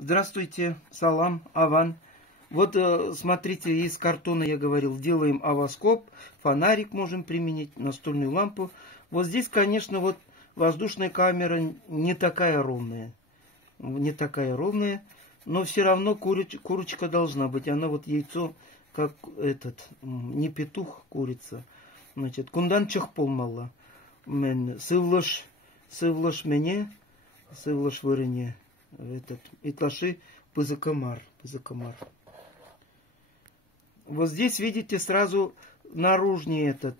Здравствуйте, салам, аван. Вот смотрите, из картона я говорил, делаем авоскоп, фонарик можем применить, настольную лампу. Вот здесь, конечно, вот воздушная камера не такая ровная. Не такая ровная, но все равно курочка должна быть. Она вот яйцо, как этот, не петух, курица. Значит, кундан чахпол мала. Сывлаш мене, сывлаш вырыне. Этот, итлаши пызыкомар. Вот здесь, видите, сразу наружнее этот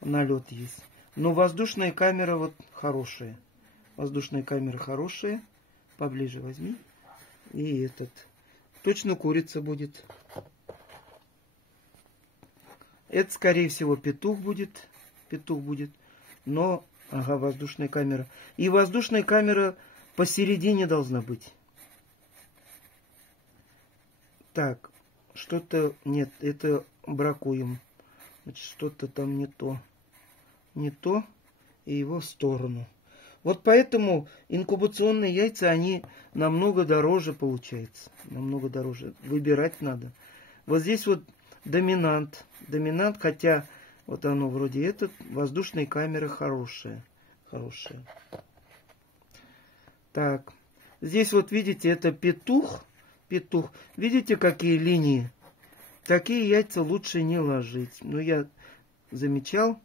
налет есть. Но воздушная камера вот хорошая. Воздушная камера хорошая. Поближе возьми. И этот. Точно курица будет. Это, скорее всего, петух будет. Но, ага, воздушная камера. И воздушная камера посередине должна быть. Так, что-то нет, это бракуем. Что-то там не то. Не то, и его в сторону. Вот поэтому инкубационные яйца, они намного дороже получаются. Намного дороже. Выбирать надо. Вот здесь вот доминант. Доминант, хотя вот оно вроде этот, воздушная камера хорошая. Так, здесь вот видите, это петух. Видите, какие линии? Такие яйца лучше не ложить. Но я замечал,